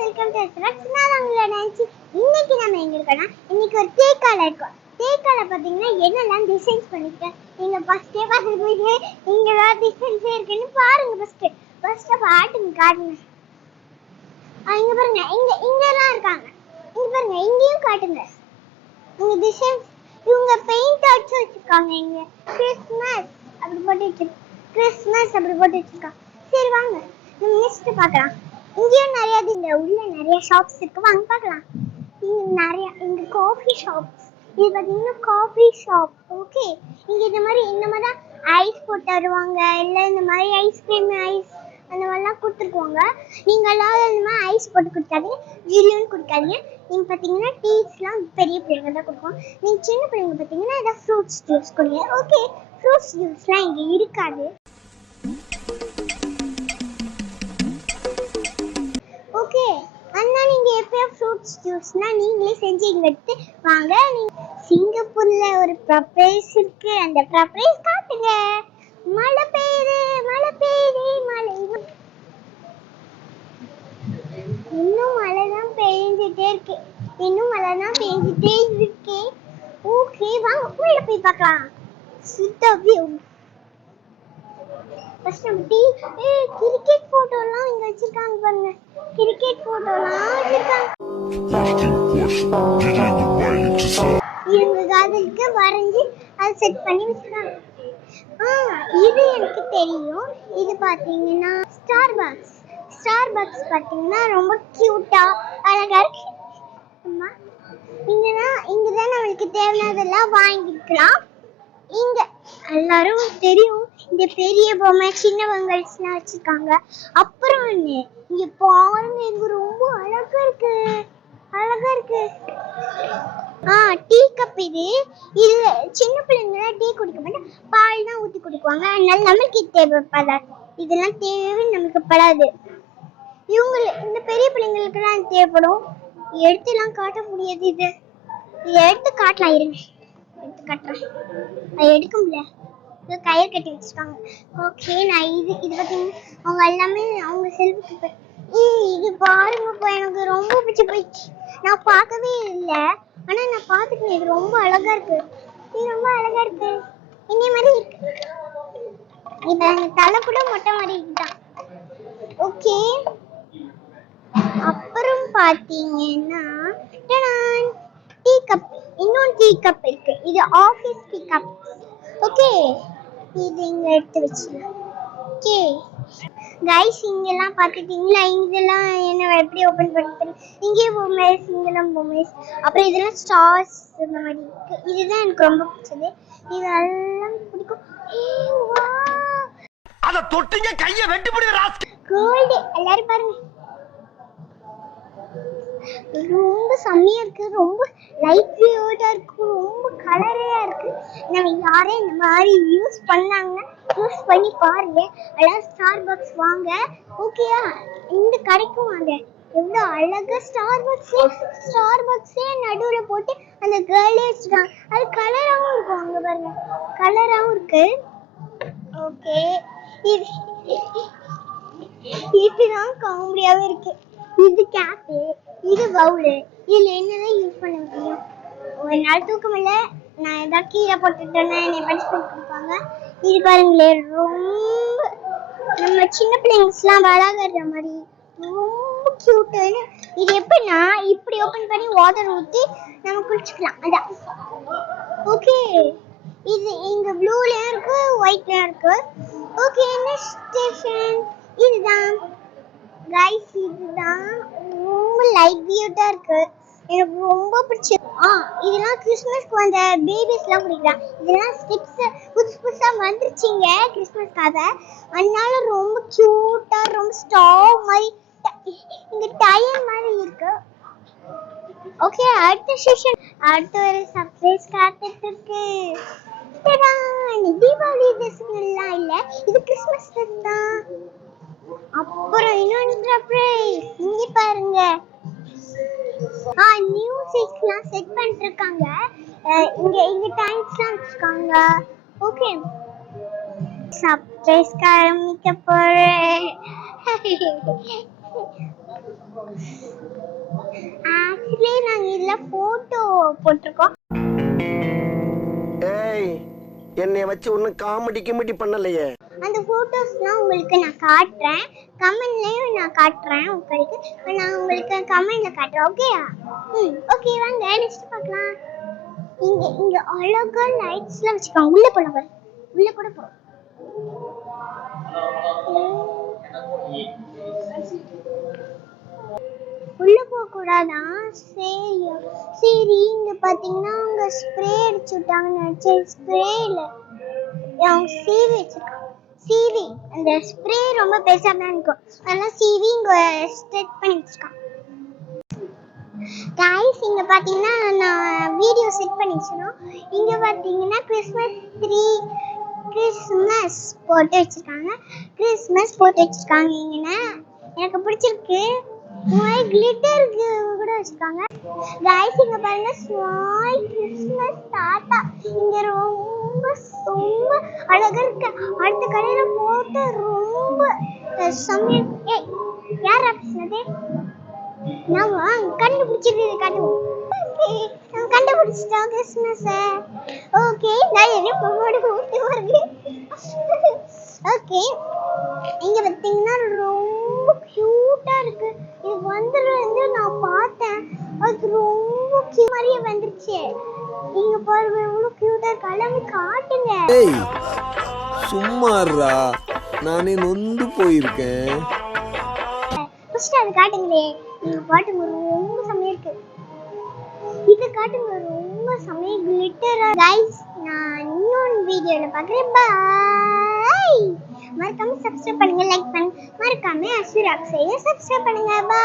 Welcome to snacks. நான் உங்களை நினைச்சு இன்னைக்கு நம்ம எங்க இருக்கோம்னா இன்னைக்கு ஒரு தேக்கால இருக்கோம். தேக்கால பாத்தீங்கன்னா என்னெல்லாம் டிசைன்ஸ் பண்ணிருக்கேன் நீங்க ஃபர்ஸ்டே பார்த்துட்டு இங்க ஏதாவது டிசைன்ஸ் இருக்குன்னு பாருங்க. ஃபர்ஸ்ட் பாட்டுங்க காட்டுங்க. இங்க பாருங்க, இங்கெல்லாம் இருக்காங்க. இங்க பாருங்க, இங்கேயும் காட்டுங்க. இங்க டிசைன்ஸ் இவங்க பெயிண்ட் அடிச்சு வச்சிருக்காங்க. இங்க கிறிஸ்மஸ் அப்படி போட்டு வச்சிருக்காங்க. சரி வாங்க நம்ம நெக்ஸ்ட் பார்க்கலாம். இங்கேயும் நிறைய இங்க உள்ள நிறைய ஷாப்ஸ் இருக்கு, வாங்க பார்க்கலாம். இங்க காஃபி ஷாப்ஸ். இது பார்த்தீங்கன்னா காஃபி ஷாப். ஓகே, இங்க இந்த மாதிரி தான் ஐஸ் போட்டு தருவாங்க. இல்லை இந்த மாதிரி ஐஸ்கிரீம் ஐஸ் அந்த மாதிரிலாம் கொடுத்துருக்குவாங்க. நீங்கள் எல்லாரும் இந்த மாதிரி ஐஸ் போட்டு கொடுக்காதீங்க, ஜில்லுன்னு கொடுக்காதீங்க. நீங்கள் பார்த்தீங்கன்னா டீஸ்லாம் பெரிய பிள்ளைங்க தான் கொடுப்போம். நீங்கள் சின்ன பிள்ளைங்க பார்த்தீங்கன்னா ஏதாவது ஃப்ரூட்ஸ் ஜூஸ் கொடுங்க. ஓகே, ஃப்ரூட்ஸ் ஜூஸ்லாம் இங்கே இருக்காது. ஓகே, ஆனால் நீங்கள் எப்போயும் ஃப்ரூட்ஸ் ஜூஸ்னால் நீங்களே செஞ்சு இங்கே எடுத்து வாங்க. சிங்கப்பூரில் ஒரு ப்ரப்பரைஸ் இருக்கு, அந்த ப்ரப்பரைஸ் காட்டுங்க. மழை பெய்யுது. இன்னும் மழை தான் பெய்ஞ்சிட்டே இருக்கு. ஓகே, வாங்க உள்ள போய் பார்க்கலாம். Super view. ஃபர்ஸ்ட் நம்ம கிரிக்கெட் போட்டோலாம் இங்க வச்சிருக்காங்க பாருங்க. கிரிக்கெட் போட்டோலாம் வச்சிருக்காங்க. இவங்க காதலுக்கு வரைஞ்சி அதை செட் பண்ணி வச்சிருக்காங்க. இது எனக்கு தெரியும். இது பாத்தீங்கன்னா ஸ்டார்பக்ஸ் பாத்தீங்கன்னா ரொம்ப கியூட்டா அழகா இருக்கு. இங்கதான் நம்மளுக்கு தேவையானதெல்லாம் வாங்கிக்கலாம். இங்க எல்லாரும் தெரியும் இந்த பெரிய பொம்மை சின்ன வெங்கல்ஸ்லாம் வச்சிருக்காங்க. அப்புறம் இங்க பாருங்க, இங்க ரொம்ப அழகா இருக்கு. Tea cup. இது சின்ன பிள்ளைங்க டீ குடிக்க மாட்டேன், பால் தான் ஊற்றி குடிக்குவாங்க. அதனால நம்மளுக்கு தேவைப்படாது, இதெல்லாம் தேவை நமக்கு படாது. இந்த பெரிய பிள்ளைங்களுக்குலாம் தேவைப்படும். எடுத்துலாம் காட்ட முடியாது. இதை எடுத்து காட்டலாம், இருங்க எடுத்து காட்டுறேன். அதை எடுக்க முடியல, கயிறு கட்டி வச்சிருக்காங்க. ஓகே, நான் இது பார்த்தீங்கன்னா அவங்க எல்லாமே அவங்க செல்ஃபுக்கு. இது பாருங்க, எனக்கு ரொம்ப பிடிச்சி போயிடுச்சு. நான் பார்க்கவே இல்லை, ஆனா நான் பார்த்துட்டேன். இது ரொம்ப அழகா இருக்கு. இன்னை மாதிரி இருக்கு. இப்ப எங்க தலை கூட மொட்டை மாதிரி இருக்குதான். ஓகே, அப்புறம் பாத்தீங்கன்னா டீ கப். இன்னொன்று டீ கப் இருக்கு. இது ஆஃபீஸ் டீ கப். ஓகே, இது இங்க எடுத்து வச்சிடலாம். ஓகே கைஸ், இங்கெல்லாம் பார்த்துட்டீங்களா? இதெல்லாம் என்ன எப்படி ஓப்பன் பண்ணுறது? இங்கே பொம்மைஸ், இங்கெல்லாம் பொம்மைஸ். அப்புறம் இதெல்லாம் ஸ்டார்ஸ் இந்த மாதிரி இருக்கு. இதுதான் எனக்கு ரொம்ப பிடிச்சது. இதெல்லாம் பிடிக்கும். அத தொட்டிங்க கையை வெட்டி பிடிங்க. கோல்டு எல்லாரும் பாருங்க, ரொம்ப செம்மையா இருக்கு. ரொம்ப லைட் வியூட்டா இருக்கு, ரொம்ப கலரையா இருக்கு. நம்ம யாரே இந்த மாதிரி யூஸ் பண்ணி பாருங்க. எல்லாம் ஸ்டார்பக்ஸ் வாங்க. ஓகேயா, இந்த கடைக்கும் வாங்க. எவ்வளவு அழகா ஸ்டார்பக்ஸே நடுவுல போட்டு அந்த கேர்ளே வச்சிருக்காங்க. அது கலராவும் இருக்கும். அங்க பாருங்க, கலராவும் இருக்கு. ஓகே, இதுதான் காமெடியாவே இருக்கு. இது கேப்பு, இது பவுலு. இதுல என்னதான் யூஸ் பண்ண முடியும்? ஒரு நாள் தூக்கம் இல்ல, நான் ஏதாவது கீழே போட்டுட்டேன்னா என்னை படிச்சு கொடுப்பாங்க. இது பாருங்களேன், ரொம்ப நம்ம சின்ன பிள்ளைங்கலாம் விளையாடுற மாதிரி ரொம்ப கியூட்டுன்னு. இது எப்படின்னா இப்படி ஓப்பன் பண்ணி வாட்டர் ஊற்றி நம்ம குளிச்சுக்கலாம். அதான். ஓகே, இது இங்க ப்ளூலயும் இருக்கு, ஒயிட்லயும் இருக்கு. ஓகே, நெக்ஸ்ட் ஸ்டேஷன் இதுதான் கைஸ். இதுதான் ரொம்ப லைட் பியூட்டா இருக்கு, எனக்கு ரொம்ப பிடிச்சது. இதெல்லாம் கிறிஸ்மஸ்க்கு வந்த பேபிஸ்லாம் குடிக்கலாம். இதெல்லாம் ஸ்டிப்ஸ் புதுசா வந்துருச்சுங்க கிறிஸ்மஸ்க்காக. அதனால ரொம்ப கியூட்டா, ரொம்ப ஸ்டார் மாதிரி இங்க டயர் மாதிரி இருக்கு. ஓகே, அடுத்த செஷன், அடுத்த ஒரு சர்ப்ரைஸ் காத்துட்டு இருக்கு. தீபாவளி ட்ரெஸ்ஸுங்கெல்லாம் இல்ல, இது கிறிஸ்மஸ் ட்ரெஸ் தான். அப்புறம் இன்னொன்று சர்ப்ரைஸ் இங்க பாருங்க. மியூசிக்லாம் செட் பண்ணிட்டு இருக்காங்க. இங்க டைம்ஸ்லாம் வச்சிருக்காங்க. ஓகே, சர்ப்ரைஸ் காமிக்க போறேன். ஆக்சுவலி நாங்க இதுல போட்டோ போட்டிருக்கோம். ஏய் என்னைய வச்சு ஒன்னும் காமெடி கிமெடி பண்ணலையே. அந்த போட்டோஸ்லாம் உங்களுக்கு நான் காட்டுறேன், கமெண்ட்லயும் நான் காட்டுறேன் உங்களுக்கு. நான் உங்களுக்கு கமெண்ட்ல காட்டுறேன். ஓகேயா? ஓகே வாங்க நெக்ஸ்ட் பார்க்கலாம். இங்க அழகா லைட்ஸ்லாம் வச்சிருக்காங்க. உள்ள போலாம் பாரு. உள்ள கூட போ. உள்ள போக கூடாதா? சரி இங்க பாத்தீங்கன்னா அங்க ஸ்ப்ரே அடிச்சு விட்டாங்க. சரி ஸ்ப்ரேல அவங்க சீவி வச்சிருக்காங்க. சீவி அந்த ஸ்ப்ரே ரொம்ப பெருசா தான் இருக்கும். அதெல்லாம் சீவி இங்க ஸ்ட்ரெச் பண்ணி வச்சிருக்காங்க. गाइस இங்க பாத்தீங்கன்னா நான் வீடியோ செட் பண்ணி வச்சிரோம். இங்க பாத்தீங்கன்னா கிறிஸ்மஸ் ட்ரீ போட்டு வச்சிருக்காங்க. இங்கன எனக்கு பிடிச்சிருக்கு. ஒய் கிளிட்டர் கூட வச்சிருக்காங்க. गाइस இங்க பாருங்க ஸ்மால் கிறிஸ்மஸ் தாத்தா. இங்க ரொம்ப அழகா இருக்கு. அடுத்த கடையில போட்டு ரொம்ப சமைய. யார் ஆப்ஷனது? நாம கண்டுபிடிச்சிருக்கது காட்டுவோம். நம்ம கண்டுபிடிச்சிட்டோம் கிறிஸ்மஸ். ஓகே நான் என்ன போடு ஊட்டி வருது. ஓகே இங்க பாத்தீங்கன்னா ரொம்ப கியூட்டா இருக்கு. இது வந்து நான் பார்த்தேன். அது ரொம்ப கியூட் மாதிரியே வந்துருச்சு. இங்க பாருங்க எவ்வளவு கியூட்டா இருக்கு. அழகு காட்டுங்க. ஏய் சும்மாறா நானே நொந்து போயிருக்கேன். ஃபர்ஸ்ட் அது காட்டுங்களே. நீங்க பாட்டுங்க ரொம்ப செமையா இருக்கு. இது காட்டுங்க ரொம்ப செமையா கிளிட்டரா. गाइस நான் இன்னொரு வீடியோல பார்க்கறேன். பை. மறக்காம சப்ஸ்கிரைப் பண்ணுங்க, லைக் பண்ணுங்க. மறக்காம அசுராக்ஸைய சப்ஸ்கிரைப் பண்ணுங்க. பை.